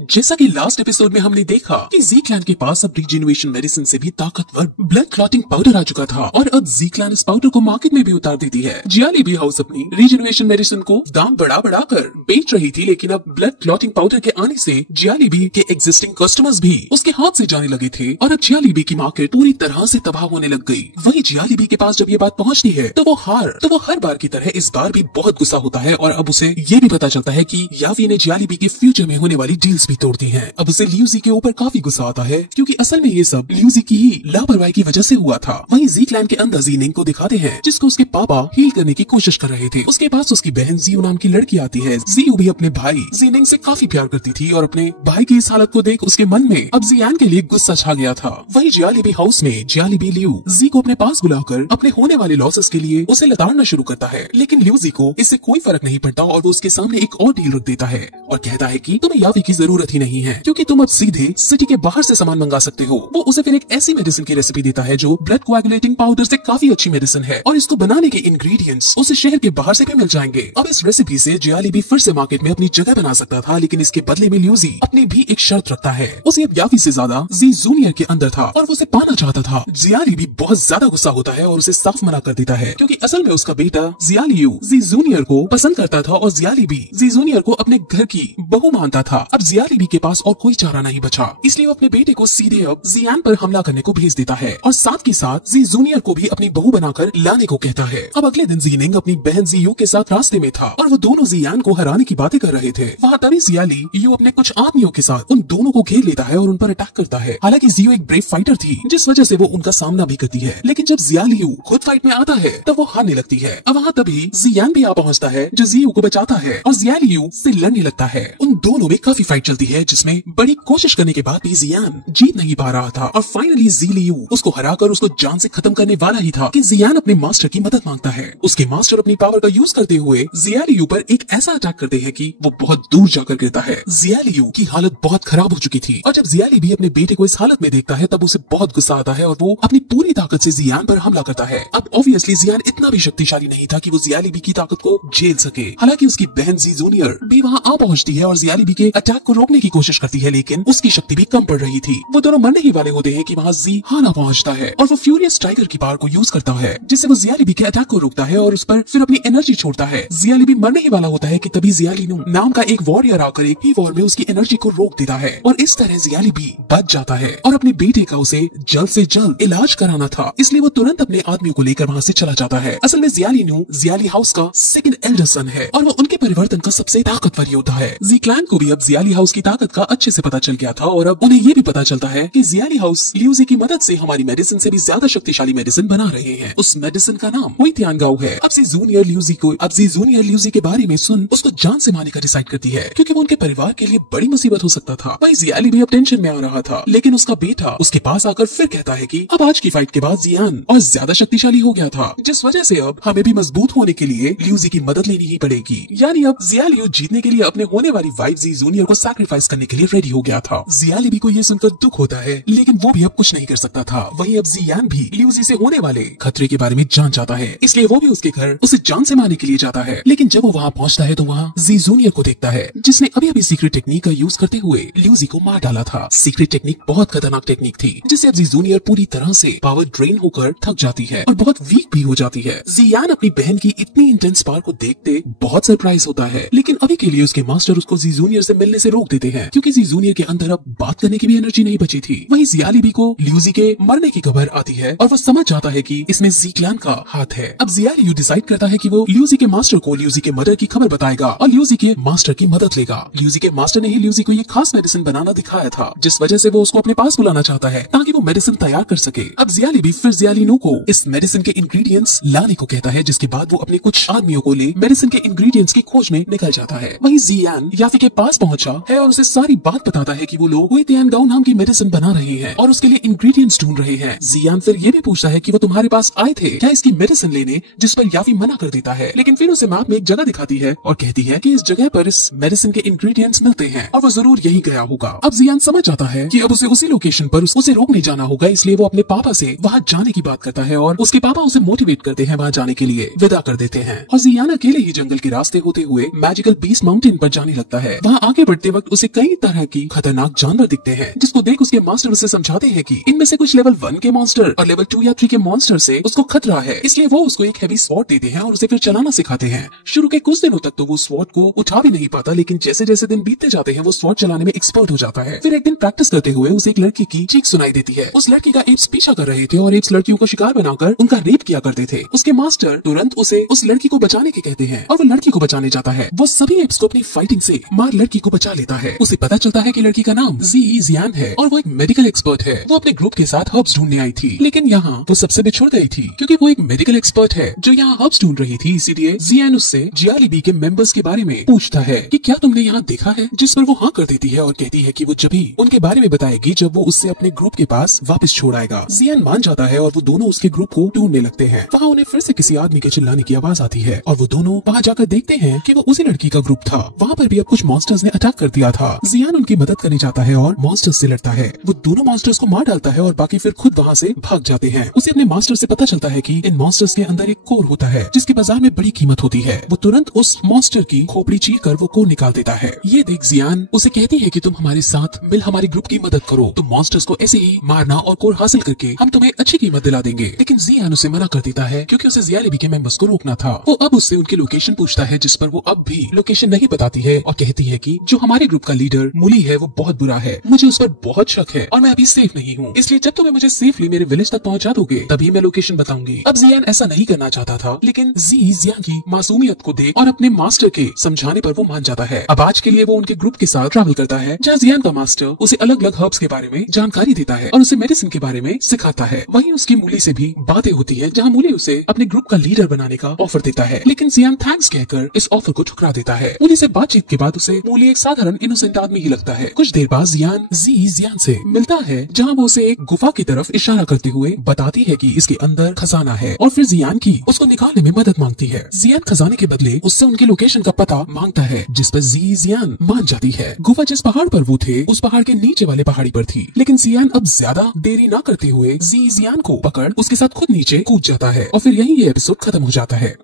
जैसा कि last episode में हमने देखा कि जी क्लैन के पास अब रिजेनरेशन मेडिसिन से भी ताकतवर ब्लड क्लॉटिंग पाउडर आ चुका था और अब जी क्लैन इस पाउडर को मार्केट में भी उतार देती है। जियालीबी हाउस अपनी रिजेनरेशन मेडिसिन को दाम बढ़ा कर बेच रही थी, लेकिन अब ब्लड क्लॉटिंग पाउडर के आने से जियालीबी के एग्जिस्टिंग कस्टमर्स भी उसके हाथ से जाने लगे थे और अब जियालीबी की मार्केट पूरी तरह से तबाह होने लग गई। वहीं जियालीबी के पास जब ये बात पहुंचती है तो वो हर बार की तरह इस बार भी बहुत गुस्सा होता है और अब उसे ये भी पता चलता है कि यावी ने जियालीबी के फ्यूचर में होने वाली डील्स भी तोड़ दी हैं। अब उसे लियूजी के ऊपर काफी गुस्सा आता है क्योंकि असल में ये सब लियूजी की ही लापरवाही की वजह से हुआ था। वहीं जी क्लैन के अंदर जीनिंग को दिखाते हैं जिसको उसके पापा हील करने की कोशिश कर रहे थे। उसके पास उसकी बहन जियो नाम की लड़की आती है। जियो भी अपने भाई जीनिंग से काफी प्यार करती थी और अपने भाई की इस हालत को देख उसके मन में अब जियान के लिए गुस्सा छा गया था। वहीं जियालीबी हाउस में जियालीबी लियू जी को अपने पास बुलाकर अपने होने वाले लॉसेस के लिए उसे लताड़ना शुरू करता है, लेकिन लियूजी को इससे कोई फर्क नहीं पड़ता और वो उसके सामने एक और डील रख देता है और कहता है कि तुम्हें यावी की जरूरत ही नहीं है क्योंकि तुम अब सीधे सिटी के बाहर से सामान मंगा सकते हो। वो उसे फिर एक ऐसी मेडिसिन की रेसिपी देता है जो ब्लड कोएगुलेटिंग पाउडर से काफी अच्छी मेडिसिन है और इसको बनाने के इंग्रेडिएंट्स उसे शहर के बाहर से भी मिल जाएंगे। अब इस रेसिपी से जियालीबी फिर से मार्केट में अपनी जगह बना सकता था, लेकिन इसके बदले में लियूजी अपनी भी एक शर्त रखता है। उसे अब यावी से ज्यादा जी जूनियर के अंदर था और वो उसे पाना चाहता था। जियालीबी बहुत ज्यादा गुस्सा होता है और उसे साफ मना कर देता है क्योंकि असल में उसका बेटा जियालियू जी जूनियर को पसंद करता था और जियालीबी जी जूनियर को अपने घर की बहू मानता था। अब जियालीबी के पास और कोई चारा नहीं बचा, इसलिए वो अपने बेटे को सीधे अब जियान पर हमला करने को भेज देता है और साथ के साथ जी जूनियर को भी अपनी बहू बनाकर लाने को कहता है। अब अगले दिन जीनिंग अपनी बहन जियू के साथ रास्ते में था और वो दोनों जियान को हराने की बातें कर रहे थे। वहाँ तभी जियाली यू अपने कुछ आदमियों के साथ उन दोनों को घेर लेता है और उन पर अटैक करता है। हालांकि जियू एक ब्रेव फाइटर थी जिस वजह से वो उनका सामना भी करती है, लेकिन जब जियालियू खुद फाइट में आता है तब वो हारने लगती है। अब वहाँ तभी जियान भी आ पहुँचता है जो जियू को बचाता है और जियालियू से लड़ने लगता है। उन दोनों में काफी फाइट चलती है जिसमें बड़ी कोशिश करने के बाद भी जियान जीत नहीं पा रहा था और फाइनली जिलियू उसको हराकर उसको जान से खत्म करने वाला ही था कि जियान अपने मास्टर की मदद मांगता है। उसके मास्टर अपनी पावर का यूज करते हुए जियालियू पर एक ऐसा अटैक करते हैं कि वो बहुत दूर जाकर गिरता है। जियालियू की हालत बहुत खराब हो चुकी थी और जब जियाली भी अपने बेटे को इस हालत में देखता है तब उसे बहुत गुस्सा आता है और वो अपनी पूरी ताकत से जियान पर हमला करता है। अब ऑब्वियसली जियान इतना भी शक्तिशाली नहीं था कि वो जियालीबी की ताकत को झेल सके। हालांकि उसकी बहन जी जूनियर भी वहाँ आ पहुँचती है और जियालीबी के अटैक को रोकने की कोशिश करती है, लेकिन उसकी शक्ति भी कम पड़ रही थी। वो दोनों मरने ही वाले होते हैं कि वहाँ जी हाना पहुँचता है और वो फ्यूरियस टाइगर की पावर को यूज करता है जिससे वो जियालीबी के अटैक को रोकता है और उस पर फिर अपनी एनर्जी छोड़ता है। जियालीबी मरने ही वाला होता है कि तभी जियालीनू नाम का एक वॉरियर आकर एक ही वॉर में उसकी एनर्जी को रोक देता है और इस तरह जियालीबी बच जाता है और अपने बेटे का उसे जल्द से जल्द इलाज कराना था, इसलिए वो तुरंत अपने आदमियों को लेकर वहाँ से चला जाता है। असल में जियालीनू जियाली हाउस का सेकंड एल्डर सन है और वो उनके परिवर्तन का सबसे ताकतवर योद्धा है। जी क्लैन को भी अब जियाली हाउस की ताकत का अच्छे से पता चल गया था और अब उन्हें ये भी पता चलता है कि जियाली हाउस लियूजी की मदद से हमारी मेडिसिन से भी ज्यादा शक्तिशाली मेडिसिन बना रहे हैं। उस मेडिसिन का नाम हुईतियानगाओ है। अब जी जूनियर लियूजी के बारे में सुन उसको जान से मारने का डिसाइड करती है क्योंकि वो उनके परिवार के लिए बड़ी मुसीबत हो सकता था। वहीं जियाली भी अब टेंशन में आ रहा था, लेकिन उसका बेटा उसके पास आकर फिर कहता है कि अब आज की फाइट के बाद जियान और ज्यादा शक्तिशाली हो गया था, जिस वजह से अब हमें भी मजबूत होने के लिए लियूजी की मदद लेनी ही पड़ेगी। यानी अब जियालियू जीतने के लिए अपने होने वाली वाइफ जी जूनियर को सैक्रिफाइस करने के लिए रेडी हो गया था। जियालीबी को ये सुनकर दुख होता है, लेकिन वो भी अब कुछ नहीं कर सकता था। वहीं अब जियान भी लियूजी से होने वाले खतरे के बारे में जान जाता है, इसलिए वो भी उसके घर उसे जान से मारने के लिए जाता है। लेकिन जब वो वहाँ पहुँचता है तो वहाँ जी जूनियर को देखता है जिसने अभी अभी सीक्रेट टेक्निक का यूज करते हुए लियूजी को मार डाला था। सीक्रेट टेक्निक बहुत खतरनाक टेक्निक थी जिससे अब जी जूनियर पूरी तरह से पावर ड्रेन होकर थक जाती है और बहुत वीक भी हो जाती है। जियान अपनी बहन की इतनी इंटेंस पावर को देखते बहुत सरप्राइज होता है, लेकिन अभी के लिए उसके मास्टर उसको जी जूनियर से मिलने से रोक देते हैं क्योंकि जी जूनियर के अंदर अब बात करने की भी एनर्जी नहीं बची थी। वहीं जियालीबी को लियूजी के मरने की खबर आती है और वो समझ जाता है कि इसमें जी क्लैन का हाथ है। अब जियालियू डिसाइड करता है कि वो लियूजी के मास्टर को लियूजी के मर्डर की खबर बताएगा और लियूजी के मास्टर की मदद लेगा। लियूजी के मास्टर ने ही लियूजी को ये खास मेडिसिन बनाना दिखाया था जिस वजह से वो उसको अपने पास बुलाना चाहता है ताकि वो मेडिसिन तैयार कर सके। अब जियालीबी फिर जियालिनू को इस मेडिसिन के इंग्रेडिएंट्स लाने को कहता है, जिसके बाद वो अपने कुछ आदमियों को ले मेडिसिन के इंग्रेडिएंट्स की खोज में निकल जाता है। वहीं जियान याफी के पास पहुंचा है और उसे सारी बात बताता है कि वो लोग हुईतियानगाओ नाम की मेडिसिन बना रहे हैं और उसके लिए इंग्रेडिएंट्स ढूंढ रहे हैं। जियान फिर ये भी पूछता है कि वो तुम्हारे पास आए थे क्या इसकी मेडिसिन लेने, जिस पर याफी मना कर देता है, लेकिन फिर उसे मैप में एक जगह दिखाती है और कहती है कि इस जगह पर इस मेडिसिन के इंग्रेडिएंट्स मिलते हैं और वो जरूर यही गया होगा। अब जियान समझ जाता है कि अब उसे उसी लोकेशन पर उसे रोकने जाना होगा, इसलिए वो अपने पापा से वहाँ जाने की बात करता है और उसके पापा उसे मोटिवेट करते हैं वहाँ जाने के लिए, विदा कर देते हैं और जियान अकेले ही जंगल के रास्ते होते हुए मैजिकल बीस्ट माउंटेन पर जाने लगता है। वहाँ आगे बढ़ते वक्त वक्त उसे कई तरह की खतरनाक जानवर दिखते हैं, जिसको देख उसके मास्टर उसे समझाते हैं कि इनमें से कुछ लेवल 1 के मॉन्स्टर और लेवल 2 या 3 के मॉन्स्टर से उसको खतरा है। इसलिए वो उसको एक हैवी स्वॉर्ड देते हैं और उसे फिर चलाना सिखाते हैं। शुरू के कुछ दिनों तक तो वो स्वॉर्ड को उठा भी नहीं पाता, लेकिन जैसे जैसे दिन बीतते जाते हैं वो स्वॉर्ड चलाने में एक्सपर्ट हो जाता है। फिर एक दिन प्रैक्टिस करते हुए उसे एक लड़की की चीख सुनाई देती है। उस लड़की का एप्स पीछा कर रहे थे और एप्स लड़कियों को शिकार बनाकर उनका रेप किया करते थे। उसके मास्टर तुरंत उसे उस लड़की को बचाने के कहते हैं और वो लड़की को बचाने जाता है। वो सभी एप्स को अपनी फाइटिंग से मार लड़की को बचा लेता है। उसे पता चलता है कि लड़की का नाम जियान है और वो एक मेडिकल एक्सपर्ट है। वो अपने ग्रुप के साथ हर्ब्स ढूंढने आई थी, लेकिन यहाँ वो सबसे बिछुड़ गई थी क्योंकि वो एक मेडिकल एक्सपर्ट है जो यहाँ हर्ब्स ढूंढ रही थी। इसीलिए जियान उससे जियालीबी के मेंबर्स के बारे में पूछता है कि क्या तुमने यहाँ देखा है, जिस पर वो हाँ कर देती है और कहती है कि वो जब भी उनके बारे में बताएगी जब वो उससे अपने ग्रुप के पास वापस छोड़ आएगा। जियान मान जाता है और वो दोनों उसके ग्रुप को ढूंढने लगते हैं। वहाँ उन्हें फिर से किसी आदमी के चिल्लाने की आवाज आती है और वो दोनों वहाँ जाकर देखते हैं कि वो उसी लड़की का ग्रुप था। वहाँ पर भी अब कुछ मॉन्स्टर्स ने अटैक कर दिया था। जियान उनकी मदद करने जाता है और मॉन्स्टर्स से लड़ता है। वो दोनों मॉन्स्टर्स को मार डालता है और बाकी फिर खुद वहाँ से भाग जाते हैं। उसे अपने मास्टर से पता चलता है कि इन मॉन्स्टर्स के अंदर एक कोर होता है जिसकी बाजार में बड़ी कीमत होती है। वो तुरंत उस मॉन्स्टर की खोपड़ी चीर कर वो कोर निकाल देता है। ये देख जियान उसे कहती है कि तुम हमारे साथ मिल हमारे ग्रुप की मदद करो। तुम मॉन्स्टर्स को ऐसे ही मारना और कोर हासिल करके हम तुम्हें अच्छी कीमत दिला देंगे। लेकिन जियान उसे मना कर देता है क्योंकि उसे जियालीबी के मेंबर्स को रोकना था। वो अब उससे उनकी लोकेशन पूछता है, जिस पर वो अब भी लोकेशन नहीं बताती है और कहती है कि जो हमारे ग्रुप का लीडर मूली है वो बहुत बुरा है। मुझे उस पर बहुत शक है और मैं अभी सेफ नहीं हूँ, इसलिए जब तुम्हें मुझे सेफली मेरे विलेज तक पहुँचा दोगे तभी मैं लोकेशन बताऊंगी। अब जियान ऐसा नहीं करना चाहता था, लेकिन जियान की मासूमियत को देख और अपने मास्टर के समझाने पर वो मान जाता है। अब आज के लिए वो उनके ग्रुप के साथ ट्रैवल करता है, जहाँ जियान का मास्टर उसे अलग अलग हर्ब्स के बारे में जानकारी देता है और उसे मेडिसिन के बारे में सिखाता है। वहीं उसकी मूली से भी बातें होती है, जहाँ मूली उसे अपने ग्रुप का लीडर बनाने का ऑफर देता है, लेकिन जियान थैंक्स कहकर इस ऑफर को ठुकरा देता है। मूली से बातचीत के बाद उसे मूली एक साधारण इनोसेंट आदमी ही लगता है। कुछ देर बाद जियान से मिलता है, जहाँ वो उसे एक गुफा की तरफ इशारा करते हुए बताती है कि इसके अंदर खजाना है और फिर जियान की उसको निकालने में मदद मांगती है। जियान खजाने के बदले उससे उनकी लोकेशन का पता मांगता है, जिस पर जियान मान जाती है। गुफा जिस पहाड़ पर वो थे उस पहाड़ के नीचे वाले पहाड़ी पर थी, लेकिन जियान अब ज्यादा देरी न करते हुए जियान को पकड़ उसके साथ खुद नीचे कूद जाता है और फिर यही ये एपिसोड खत्म हो जाता है।